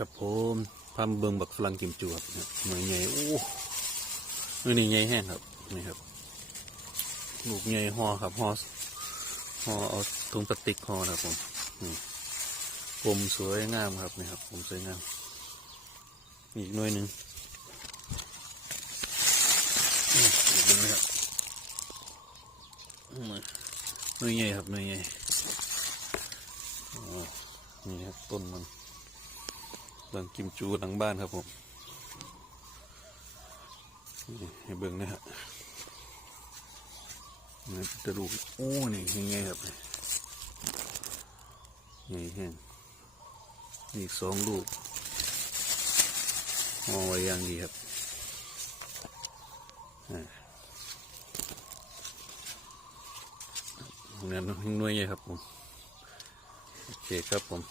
ครับผมพามเบิงบักฝรั่งกิมจูครับเนี่ยหน่วยใหญ่โอ้หน่วยนี้ใหญ่แห้งครับนี่ครับลูกใหญ่ห่อครับห่อห่อเอาถุงพลาสติกห่อนะครับผมนี่ผมสวยงามครับนี่ครับผมสวยงามอีกหน่วยหนึ่งนี่อีกหนึ่งนะครับหน่วยใหญ่ครับหน่วยใหญ่นี่ครับต้นมัน หลังกิมจูหลังบ้านครับผมนี่ให้เบิ่งนะฮะนี่จะลูกโอ้นี่ยังไงครับใหญ่แห้งนี่สองลูกมองไว้อย่างดีครับอ่างั้นหน่วยใหญ่ครับผมโอเคครับผม